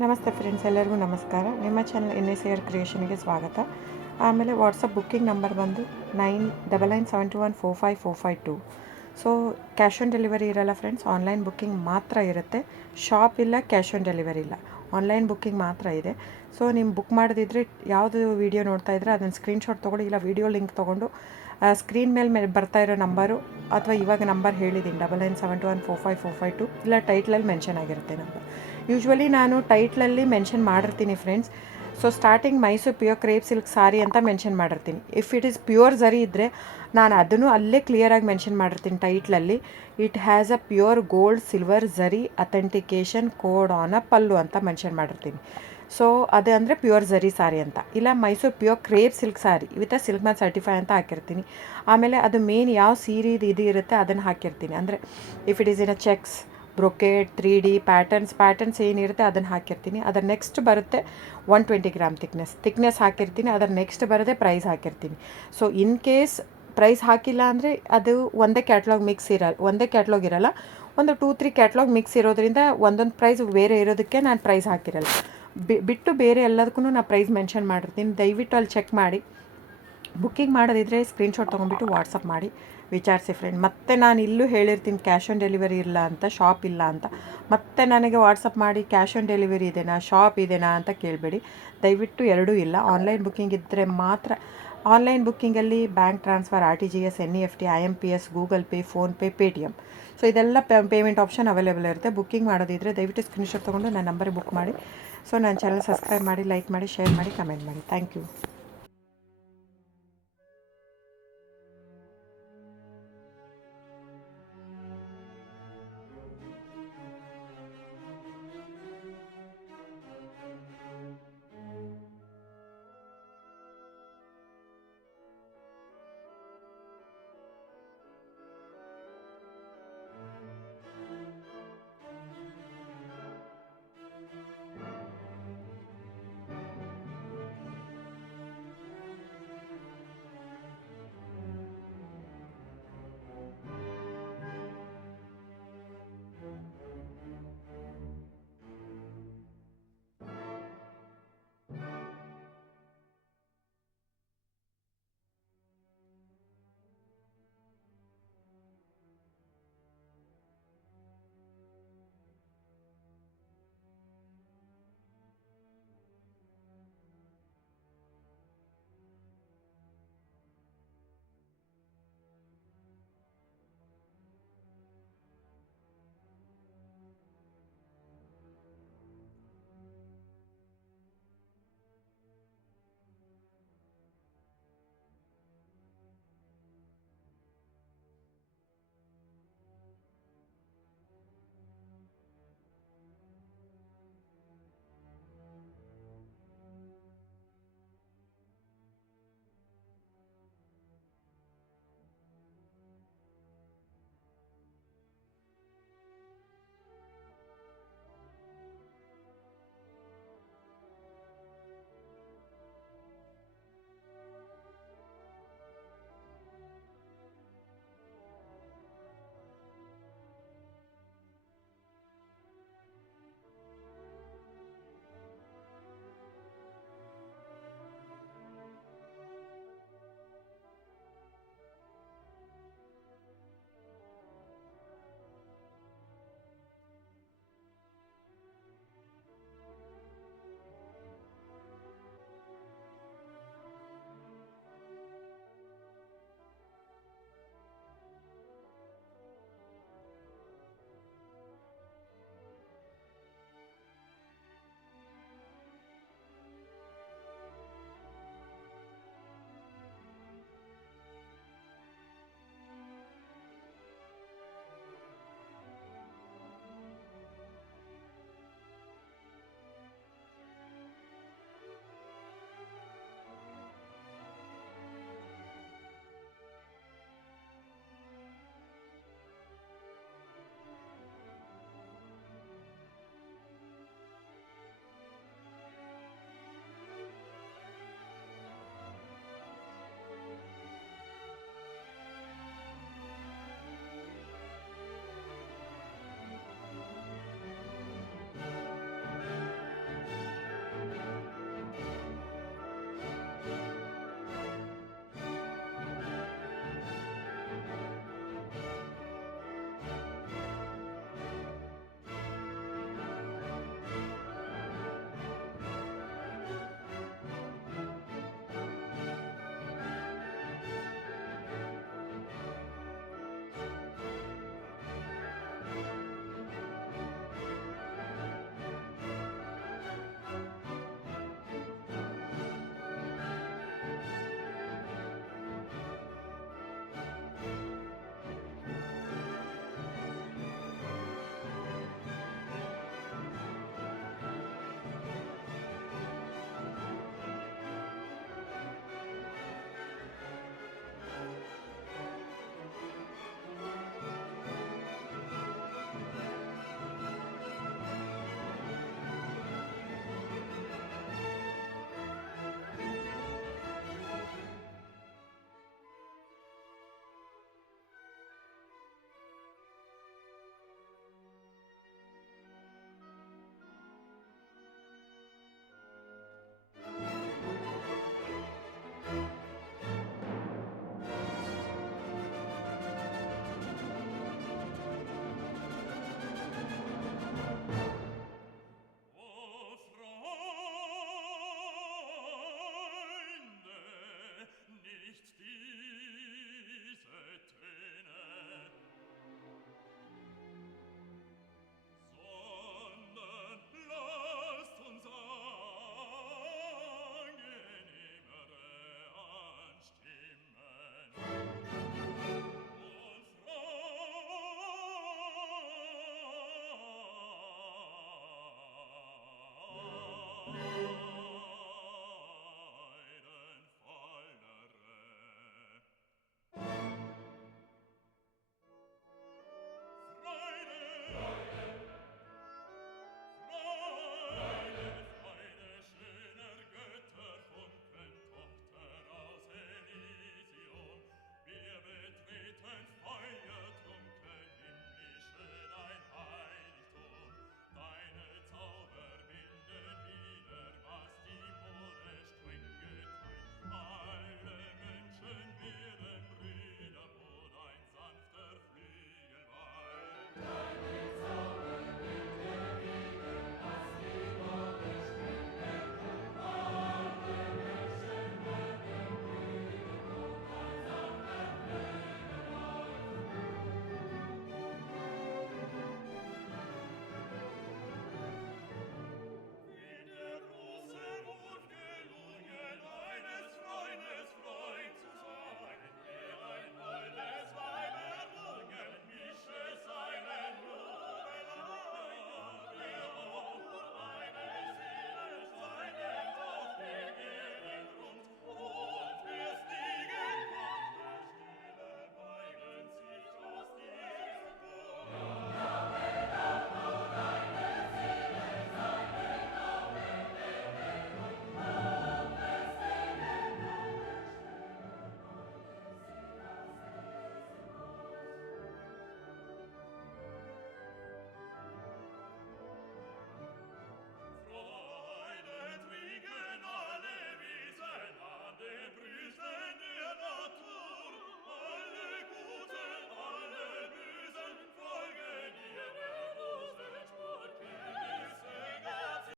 ನಮಸ್ತೆ ಫ್ರೆಂಡ್ಸ್, ಎಲ್ಲರಿಗೂ ನಮಸ್ಕಾರ. ನಿಮ್ಮ ಚಾನಲ್ Nsar Creationsಗೆ ಸ್ವಾಗತ. ಆಮೇಲೆ ವಾಟ್ಸಪ್ ಬುಕ್ಕಿಂಗ್ ನಂಬರ್ ಬಂದು 999721454552. ಸೊ ಕ್ಯಾಶ್ ಆನ್ ಡೆಲಿವರಿ ಇರಲ್ಲ ಫ್ರೆಂಡ್ಸ್, ಆನ್ಲೈನ್ ಬುಕ್ಕಿಂಗ್ ಮಾತ್ರ ಇರುತ್ತೆ. ಶಾಪ್ ಇಲ್ಲ, ಕ್ಯಾಶ್ ಆನ್ ಡೆಲಿವರಿ ಇಲ್ಲ, ಆನ್ಲೈನ್ ಬುಕ್ಕಿಂಗ್ ಮಾತ್ರ ಇದೆ. ಸೊ ನೀವು ಬುಕ್ ಮಾಡೋದಿದ್ರೆ ಯಾವುದು ವೀಡಿಯೋ ನೋಡ್ತಾ ಇದ್ರೆ ಅದನ್ನು ಸ್ಕ್ರೀನ್ಶಾಟ್ ತೊಗೊಂಡು ಇಲ್ಲ ವಿಡಿಯೋ ಲಿಂಕ್ ತೊಗೊಂಡು ಸ್ಕ್ರೀನ್ ಮೇಲೆ ಬರ್ತಾ ಇರೋ ನಂಬರು ಅಥವಾ ಇವಾಗ ನಂಬರ್ ಹೇಳಿದ್ದೀನಿ 999721454552 ಇಲ್ಲ ಟೈಟ್ಲಲ್ಲಿ ಮೆನ್ಷನ್ ಆಗಿರುತ್ತೆ ನಂಬರ್. ಯೂಶ್ವಲಿ ನಾನು ಟೈಟ್ಲಲ್ಲಿ ಮೆನ್ಷನ್ ಮಾಡಿರ್ತೀನಿ friends. So starting Mysuru pure crepe silk sari ಅಂತ ಮೆನ್ಷನ್ ಮಾಡಿರ್ತೀನಿ. If it is pure zari ಇದ್ದರೆ ನಾನು ಅದನ್ನು ಅಲ್ಲೇ ಕ್ಲಿಯರಾಗಿ ಮೆನ್ಷನ್ ಮಾಡಿರ್ತೀನಿ ಟೈಟ್ಲಲ್ಲಿ. It has a pure gold silver zari authentication code on a pallu ಅಂತ ಮೆನ್ಷನ್ ಮಾಡಿರ್ತೀನಿ. ಸೊ ಅದು ಅಂದರೆ ಪ್ಯೂರ್ ಝರಿ ಸಾರಿ ಅಂತ. ಇಲ್ಲ Mysuru pure crepe silk sorry with silk mat certify ಅಂತ ಹಾಕಿರ್ತೀನಿ. ಆಮೇಲೆ ಅದು ಮೇನ್ ಯಾವ ಸೀರೆದು ಇದು ಇರುತ್ತೆ ಅದನ್ನು ಹಾಕಿರ್ತೀನಿ. ಅಂದರೆ if it is in a cheques, brocade, 3D patterns ಏನಿರುತ್ತೆ ಅದನ್ನು ಹಾಕಿರ್ತೀನಿ. ಅದರ ನೆಕ್ಸ್ಟ್ ಬರುತ್ತೆ 120 ಗ್ರಾಮ್ ಥಿಕ್ನೆಸ್ ಹಾಕಿರ್ತೀನಿ. ಅದರ ನೆಕ್ಸ್ಟ್ ಬರುತ್ತೆ ಪ್ರೈಸ್ ಹಾಕಿರ್ತೀನಿ. ಸೊ ಇನ್ ಕೇಸ್ ಪ್ರೈಸ್ ಹಾಕಿಲ್ಲ ಅಂದರೆ ಅದು ಒಂದೇ ಕ್ಯಾಟ್ಲಾಗ್ ಇರಲ್ಲ, ಒಂದು 2-3 ಕ್ಯಾಟ್ಲಾಗ್ ಮಿಕ್ಸ್ ಇರೋದ್ರಿಂದ ಒಂದೊಂದು ಪ್ರೈಸ್ ಬೇರೆ ಇರೋದಕ್ಕೆ ನಾನು ಪ್ರೈಸ್ ಹಾಕಿರಲ್ಲ. ಬಿಟ್ಟು ಬೇರೆ ಎಲ್ಲದಕ್ಕೂ ನಾನು ಪ್ರೈಸ್ ಮೆನ್ಷನ್ ಮಾಡಿರ್ತೀನಿ. ದಯವಿಟ್ಟು ಅಲ್ಲಿ ಚೆಕ್ ಮಾಡಿ. ಬುಕ್ಕಿಂಗ್ ಮಾಡೋದಿದ್ರೆ ಸ್ಕ್ರೀನ್ಶಾಟ್ ತೊಗೊಂಡ್ಬಿಟ್ಟು ವಾಟ್ಸಪ್ ಮಾಡಿ ವಿಚಾರಿಸಿ ಫ್ರೆಂಡ್. ಮತ್ತೆ ನಾನು ಇಲ್ಲೂ ಹೇಳಿರ್ತೀನಿ ಕ್ಯಾಶ್ ಆನ್ ಡೆಲಿವರಿ ಇಲ್ಲ ಅಂತ, ಶಾಪ್ ಇಲ್ಲ ಅಂತ. ಮತ್ತೆ ನನಗೆ ವಾಟ್ಸಪ್ ಮಾಡಿ ಕ್ಯಾಶ್ ಆನ್ ಡೆಲಿವರಿ ಇದೆನಾ, ಶಾಪ್ ಇದೆನಾ ಅಂತ ಕೇಳಬೇಡಿ. ದಯವಿಟ್ಟು ಎರಡೂ ಇಲ್ಲ. ಆನ್ಲೈನ್ ಬುಕ್ಕಿಂಗ್ ಇದ್ದರೆ ಮಾತ್ರ. ಆನ್ಲೈನ್ ಬುಕ್ಕಿಂಗಲ್ಲಿ bank transfer, RTGS, NEFT, IMPS, Google Pay, PhonePe, Paytm, so ಇದೆಲ್ಲ ಪೇಮೆಂಟ್ ಆಪ್ಷನ್ ಅವೈಲೇಬಲ್ ಇರುತ್ತೆ. ಬುಕ್ಕಿಂಗ್ ಮಾಡೋದಿದ್ರೆ ದಯವಿಟ್ಟು ಸ್ಕ್ರೀನ್ಶಾಟ್ ತೊಗೊಂಡು ನನ್ನ ನಂಬರಿಗೆ ಬುಕ್ ಮಾಡಿ. ಸೊ ನನ್ನ ಚಾನಲ್ ಸಬ್ಸ್ಕ್ರೈಬ್ ಮಾಡಿ, ಲೈಕ್ ಮಾಡಿ, ಶೇರ್ ಮಾಡಿ, ಕಮೆಂಟ್ ಮಾಡಿ. Thank you.